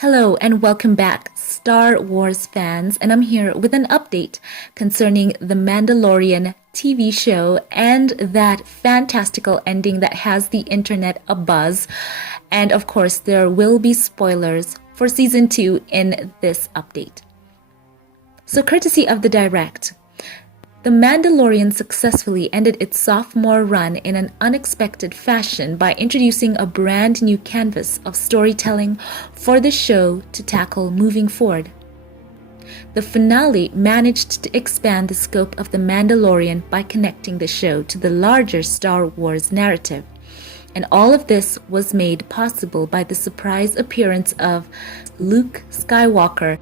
Hello and welcome back, Star Wars fans, and I'm here with an update concerning The Mandalorian TV show and that fantastical ending that has the internet abuzz. And of course, there will be spoilers for season 2 in this update. So courtesy of the Direct, The Mandalorian successfully ended its sophomore run in an unexpected fashion by introducing a brand new canvas of storytelling for the show to tackle moving forward. The finale managed to expand the scope of The Mandalorian by connecting the show to the larger Star Wars narrative. And all of this was made possible by the surprise appearance of Luke Skywalker.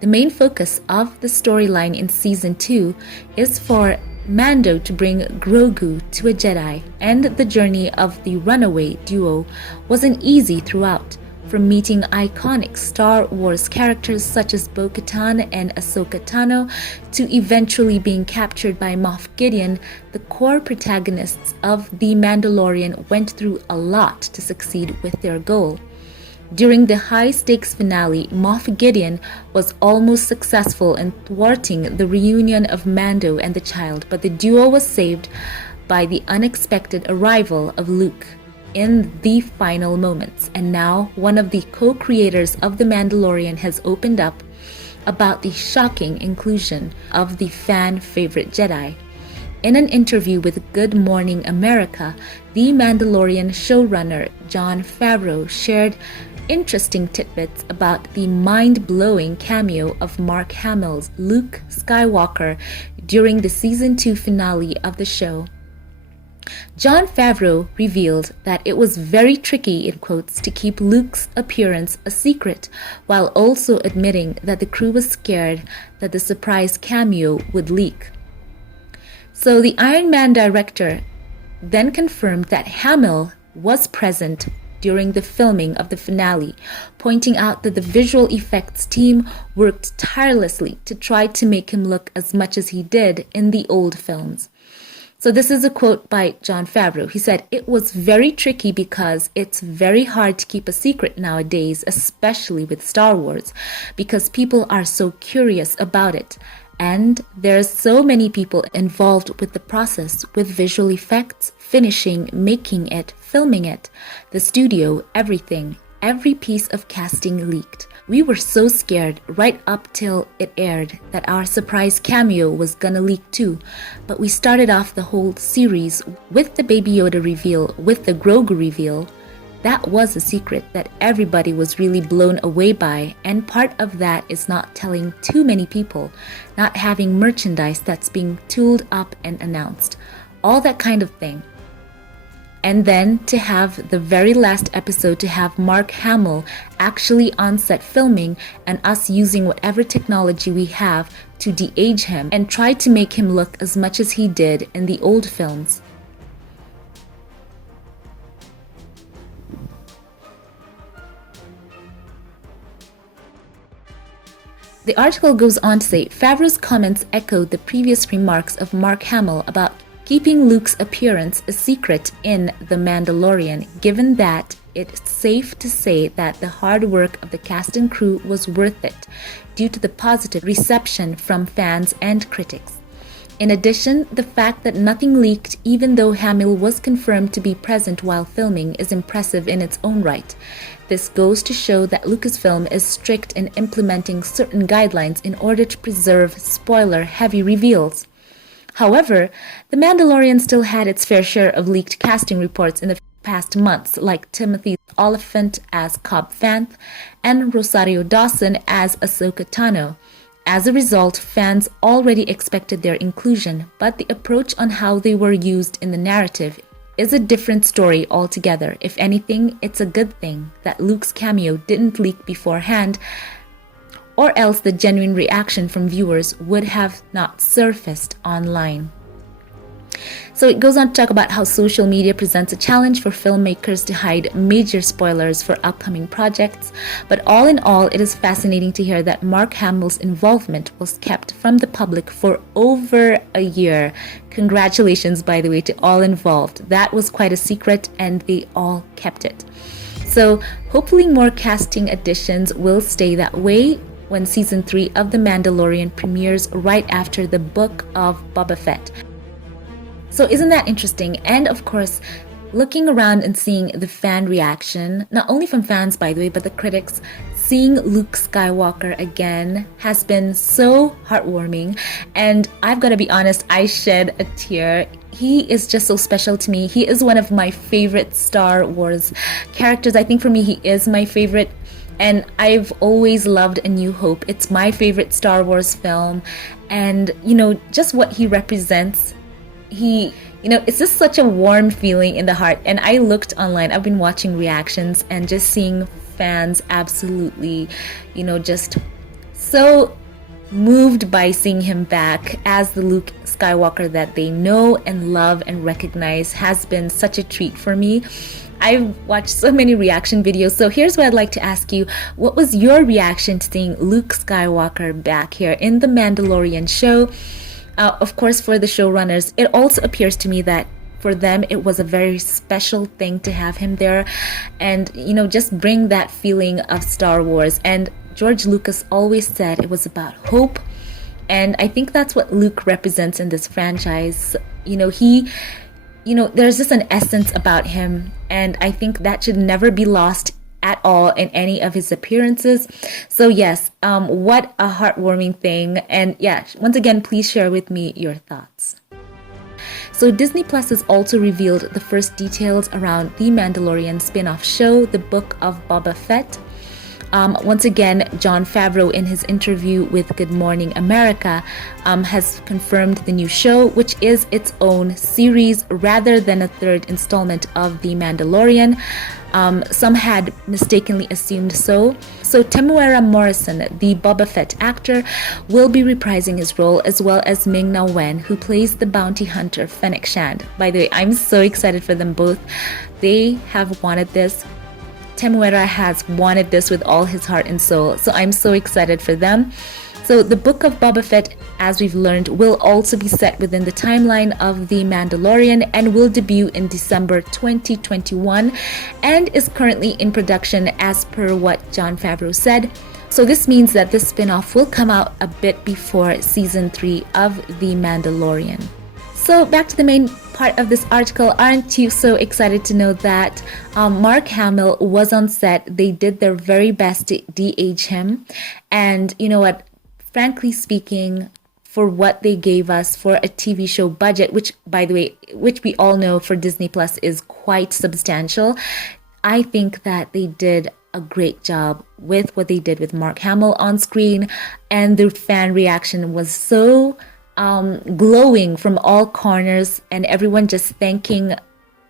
The main focus of the storyline in Season 2 is for Mando to bring Grogu to a Jedi, and the journey of the runaway duo wasn't easy throughout, from meeting iconic Star Wars characters such as Bo-Katan and Ahsoka Tano to eventually being captured by Moff Gideon. The core protagonists of The Mandalorian went through a lot to succeed with their goal. During the high-stakes finale, Moff Gideon was almost successful in thwarting the reunion of Mando and the child, but the duo was saved by the unexpected arrival of Luke in the final moments. And now, one of the co-creators of The Mandalorian has opened up about the shocking inclusion of the fan-favorite Jedi. In an interview with Good Morning America, The Mandalorian showrunner Jon Favreau shared interesting tidbits about the mind-blowing cameo of Mark Hamill's Luke Skywalker during the Season 2 finale of the show. Jon Favreau revealed that it was very tricky, in quotes, to keep Luke's appearance a secret, while also admitting that the crew was scared that the surprise cameo would leak. So the Iron Man director then confirmed that Hamill was present during the filming of the finale, pointing out that the visual effects team worked tirelessly to try to make him look as much as he did in the old films. So this is a quote by Jon Favreau. He said, "It was very tricky because it's very hard to keep a secret nowadays, especially with Star Wars, because people are so curious about it. And there's so many people involved with the process, with visual effects, finishing, making it, filming it, the studio, everything. Every piece of casting leaked. We were so scared right up till it aired that our surprise cameo was gonna leak too. But we started off the whole series with the Baby Yoda reveal, with the Grogu reveal. That was a secret that everybody was really blown away by, and part of that is not telling too many people, not having merchandise that's being tooled up and announced, all that kind of thing. And then to have the very last episode to have Mark Hamill actually on set filming and us using whatever technology we have to de-age him and try to make him look as much as he did in the old films. The article goes on to say, Favreau's comments echoed the previous remarks of Mark Hamill about keeping Luke's appearance a secret in The Mandalorian, given that it's safe to say that the hard work of the cast and crew was worth it due to the positive reception from fans and critics. In addition, the fact that nothing leaked even though Hamill was confirmed to be present while filming is impressive in its own right. This goes to show that Lucasfilm is strict in implementing certain guidelines in order to preserve spoiler-heavy reveals. However, The Mandalorian still had its fair share of leaked casting reports in the past months, like Timothy Oliphant as Cobb Vanth and Rosario Dawson as Ahsoka Tano. As a result, fans already expected their inclusion, but the approach on how they were used in the narrative is a different story altogether. If anything, it's a good thing that Luke's cameo didn't leak beforehand, or else the genuine reaction from viewers would have not surfaced online. So it goes on to talk about how social media presents a challenge for filmmakers to hide major spoilers for upcoming projects. But all in all, it is fascinating to hear that Mark Hamill's involvement was kept from the public for over a year. Congratulations, by the way, to all involved. That was quite a secret, and they all kept it. So hopefully more casting additions will stay that way when season 3 of The Mandalorian premieres right after the Book of Boba Fett. So isn't that interesting? And of course, looking around and seeing the fan reaction, not only from fans by the way, but the critics, seeing Luke Skywalker again has been so heartwarming. And I've got to be honest, I shed a tear. He is just so special to me. He is one of my favorite Star Wars characters. I think for me, he is my favorite. And I've always loved A New Hope. It's my favorite Star Wars film. And, just what he represents, it's just such a warm feeling in the heart. And I looked online, I've been watching reactions and just seeing fans absolutely, just so moved by seeing him back as the Luke Skywalker that they know and love and recognize has been such a treat for me. I've watched so many reaction videos, so here's what I'd like to ask you. What was your reaction to seeing Luke Skywalker back here in The Mandalorian show? Of course, for the showrunners, it also appears to me that for them, it was a very special thing to have him there and, just bring that feeling of Star Wars. And George Lucas always said it was about hope. And I think that's what Luke represents in this franchise. There's just an essence about him. And I think that should never be lost at all in any of his appearances. So yes, what a heartwarming thing. And yeah, once again, please share with me your thoughts. So Disney Plus has also revealed the first details around the Mandalorian spin-off show, The Book of Boba Fett. Once again, Jon Favreau in his interview with Good Morning America has confirmed the new show, which is its own series rather than a third installment of The Mandalorian. Some had mistakenly assumed so. So Temuera Morrison, the Boba Fett actor, will be reprising his role, as well as Ming-Na Wen, who plays the bounty hunter Fennec Shand. By the way, I'm so excited for them both. They have wanted this. Temuera has wanted this with all his heart and soul, so I'm so excited for them. So the Book of Boba Fett, as we've learned, will also be set within the timeline of The Mandalorian and will debut in December 2021 and is currently in production as per what Jon Favreau said. So this means that this spin-off will come out a bit before season 3 of The Mandalorian. So back to the main part of this article. Aren't you so excited to know that Mark Hamill was on set? They did their very best to de-age him. And you know what? Frankly speaking, for what they gave us for a TV show budget, which, by the way, which we all know for Disney Plus is quite substantial, I think that they did a great job with what they did with Mark Hamill on screen. And the fan reaction was so glowing from all corners, and everyone just thanking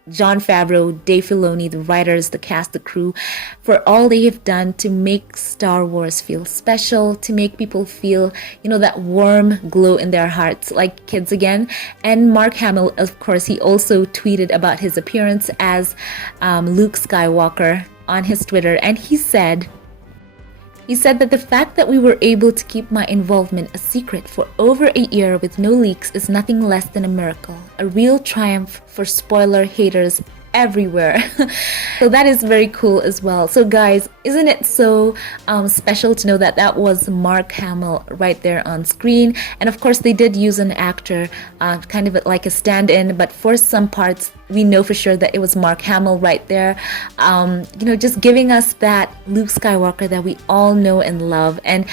Jon Favreau, Dave Filoni, the writers, the cast, the crew, for all they have done to make Star Wars feel special, to make people feel, that warm glow in their hearts, like kids again. And Mark Hamill, of course, he also tweeted about his appearance as Luke Skywalker on his Twitter, and he said that the fact that we were able to keep my involvement a secret for over a year with no leaks is nothing less than a miracle, a real triumph for spoiler haters everywhere. So that is very cool as well. So guys, isn't it so special to know that that was Mark Hamill right there on screen? And of course they did use an actor, kind of like a stand-in, but for some parts we know for sure that it was Mark Hamill right there, just giving us that Luke Skywalker that we all know and love. And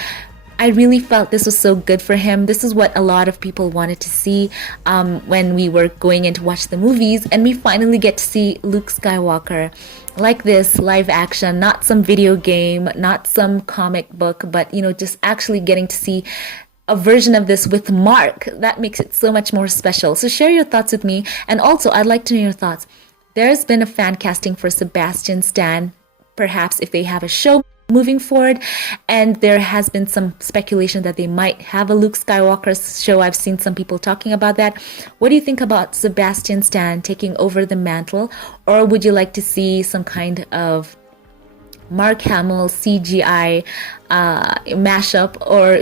I really felt this was so good for him. This is what a lot of people wanted to see when we were going in to watch the movies, and we finally get to see Luke Skywalker like this, live action, not some video game, not some comic book, but just actually getting to see a version of this with Mark. That makes it so much more special. So share your thoughts with me, and also I'd like to know your thoughts. There's been a fan casting for Sebastian Stan, perhaps if they have a show moving forward, and there has been some speculation that they might have a Luke Skywalker show. I've seen some people talking about that. What do you think about Sebastian Stan taking over the mantle, or would you like to see some kind of Mark Hamill CGI mashup, or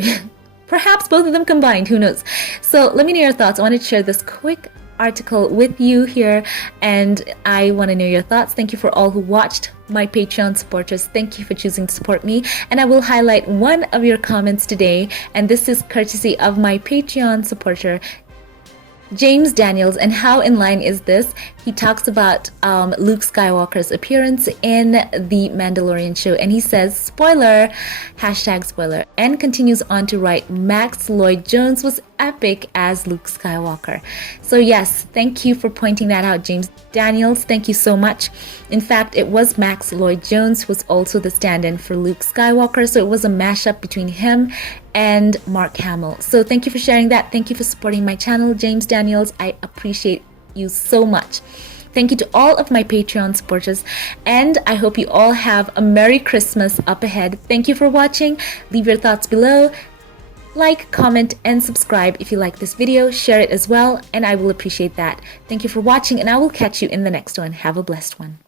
perhaps both of them combined? Who knows? So let me know your thoughts. I want to share this quick article with you here, and I want to know your thoughts. Thank you for all who watched. My Patreon supporters, thank you for choosing to support me, and I will highlight one of your comments today, and this is courtesy of my Patreon supporter James Daniels. And how in line is this? He talks about Luke Skywalker's appearance in the Mandalorian show, and he says, spoiler, hashtag spoiler, and continues on to write, Max Lloyd-Jones was epic as Luke Skywalker. So yes, thank you for pointing that out, James Daniels. Thank you so much. In fact, it was Max Lloyd-Jones who was also the stand-in for Luke Skywalker, so it was a mashup between him and Mark Hamill. So thank you for sharing that. Thank you for supporting my channel, James Daniels. I appreciate you so much. Thank you to all of my Patreon supporters, and I hope you all have a Merry Christmas up ahead. Thank you for watching. Leave your thoughts below. Like, comment, and subscribe if you like this video. Share it as well, and I will appreciate that. Thank you for watching, and I will catch you in the next one. Have a blessed one.